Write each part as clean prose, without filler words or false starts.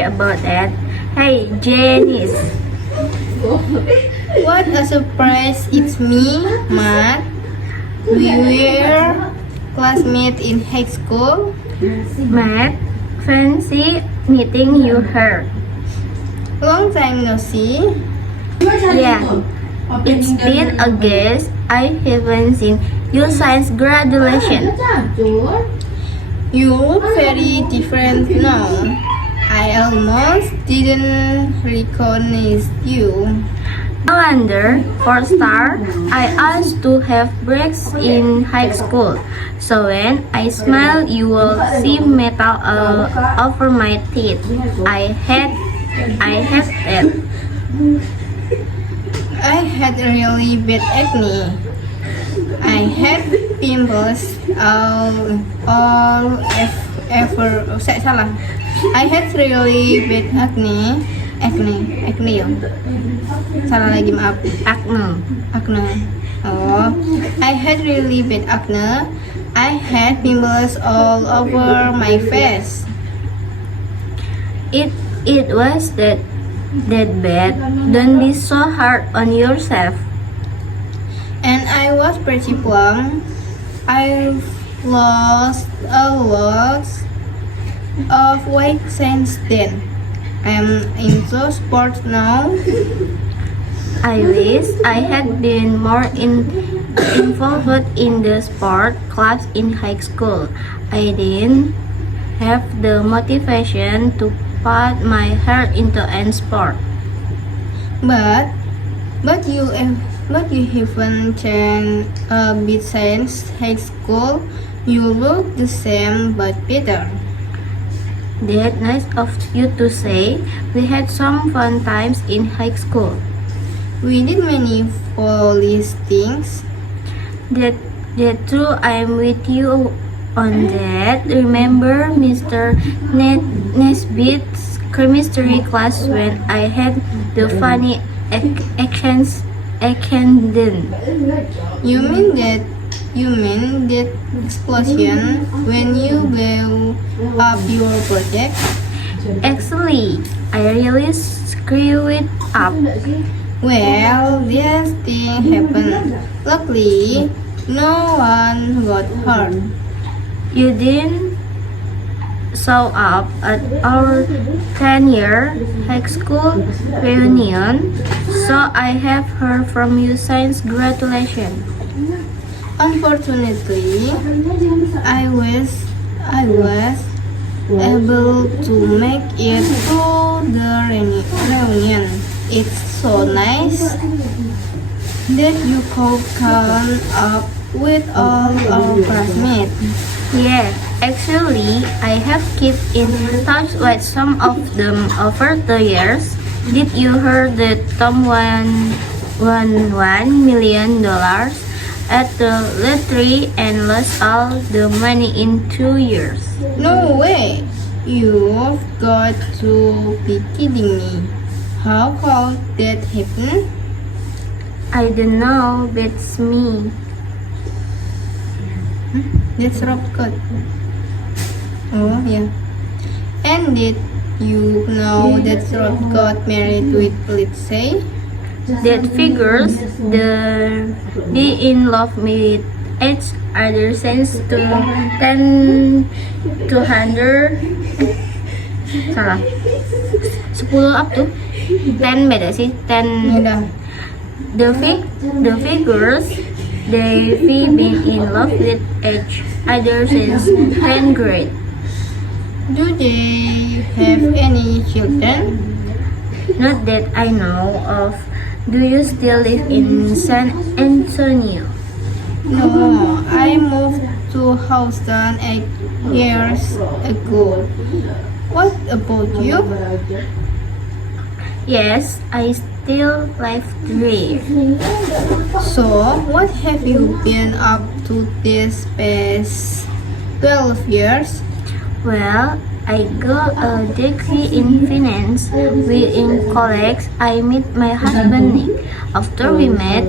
sorry about that. Hey, Janice. What a surprise, it's me, Matt. We were classmates in high school. Matt, fancy meeting you here. Long time no see. Yeah, it's been a guess. I haven't seen you since graduation. You look very different now. I almost didn't recognize you. No wonder, for star, I used to have breaks in high school. So when I smile, you will see metal all over my teeth. I have that. I had really bad acne. I had pimples salah. I had really bad acne ya. Salah lagi, maaf. Acne. Oh, I had really bad acne. I had pimples all over my face. It was that bad. Don't be so hard on yourself. And I was pretty plump. I've lost a lot of weight since then. I'm into sports now. I wish I had been more involved in the sport clubs in high school. I didn't have the motivation to put my heart into any sport. But you haven't changed a bit since high school. You look the same but better. That's nice of you to say. We had some fun times in high school. We did many foolish things. That true. I'm with you on that. Remember Mr. Nesbitt's chemistry class when I had the funny actions? You mean that explosion when you blew up your project? Actually, I really screwed it up. Well, this thing happened. Luckily, no one got hurt. You didn't show up at our 10-year high school reunion, so I have heard from you since graduation. Unfortunately, I was able to make it to the reunion. It's so nice that you could come up with all our classmates. Yeah, actually, I have kept in touch with some of them over the years. Did you hear that Tom won $1 million at the lottery and lost all the money in 2 years? No way! You've got to be kidding me. How could that happen? I don't know, beats me. That's rough cut. Oh, yeah. And did you know that Rob got married with Lindsay? That figures they in love with each other since 200 salah 10 up to 10 beda sih 10 Udah. the figures they've been in love with each other since 10th grade. Do they have any children? Not that I know of. Do you still live in San Antonio? No, I moved to Houston 8 years ago. What about you? Yes, I still live there. So, what have you been up to this past 12 years? Well, I got a degree in finance. We in college. I met my husband Nick. After we met,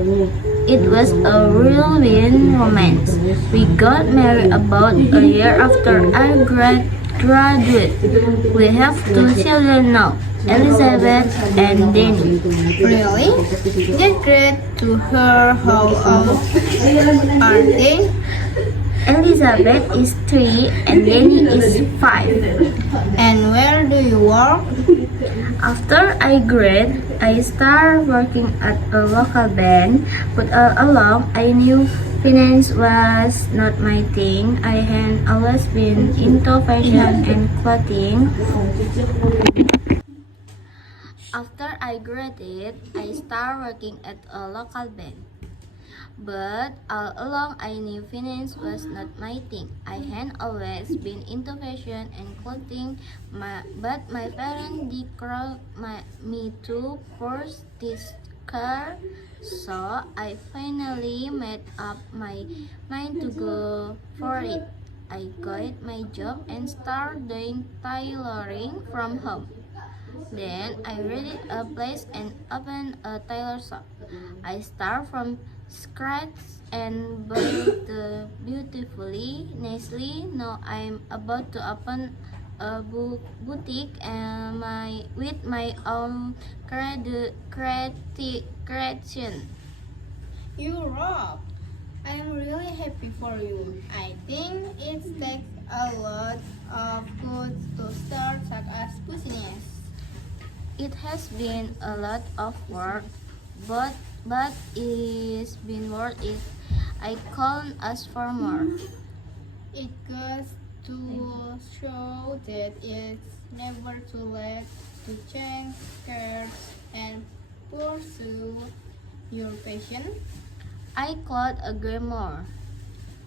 it was a whirlwind romance. We got married about a year after I graduate. We have two children now, Elizabeth and Danny. Really? That's great to hear. How old are they? Elizabeth is 3 and Danny is 5. And where do you work? After I grad, I started working at a local bank, but all along I knew finance was not my thing. I had always been into fashion and clothing. After I graduated, I started working at a local bank. But all along I knew finance was not my thing. I had always been into fashion and clothing, but my parents encouraged me to pursue this career, so I finally made up my mind to go for it. I quit my job and started doing tailoring from home. Then I rented a place and opened a tailor shop. I start from scratch and built the beautifully, nicely. Now I'm about to open a boutique and with my own creation. You rock! I am really happy for you. I think it takes a lot of guts to start such as business. It has been a lot of work, but it's been worth it. I can't ask for more. It goes to show that it's never too late to change careers and pursue your passion. I could agree more.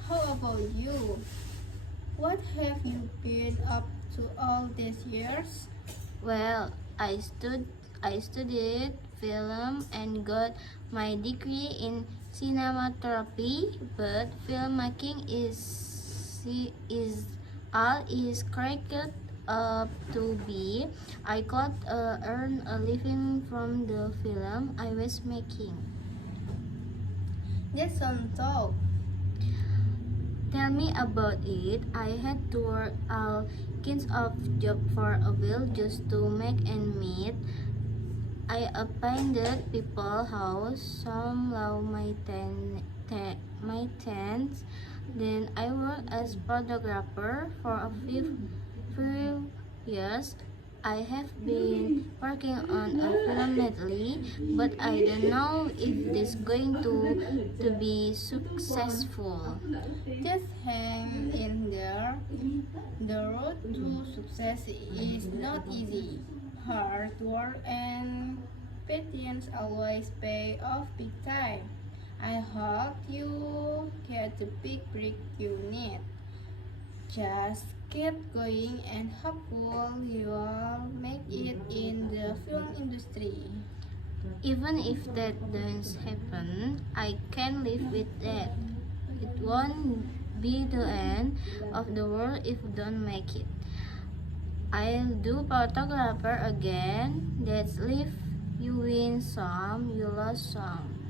How about you? What have you been up to all these years? Well, I studied film and got my degree in cinematography, but filmmaking is all is cracked up to be. I could earn a living from the film I was making. That's on top. Tell me about it. I had to work all kinds of job for a while just to make ends meet. I abandoned people's house, some love my tents. Then I worked as photographer for a few years. I have been working on a film lately, but I don't know if this going to be successful. Just hang in there. The road to success is not easy. Hard work and patience always pay off big time. I hope you get the big break you need. Just keep going and hopeful you will make it in the film industry. Even if that doesn't happen, I can live with that. It won't be the end of the world if you don't make it. I'll do photographer again. That's life. You win some, you lose some.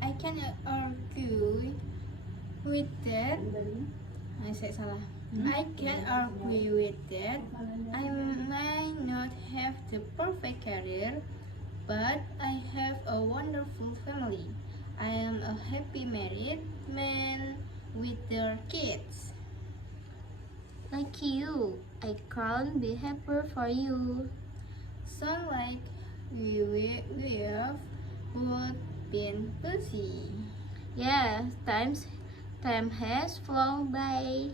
I can argue with that. Saya salah. I can argue with that. I might not have the perfect career, but I have a wonderful family. I am a happy married man with their kids. Like you, I can't be happier for you. Sound like we have both been busy. Yeah, time has flown by.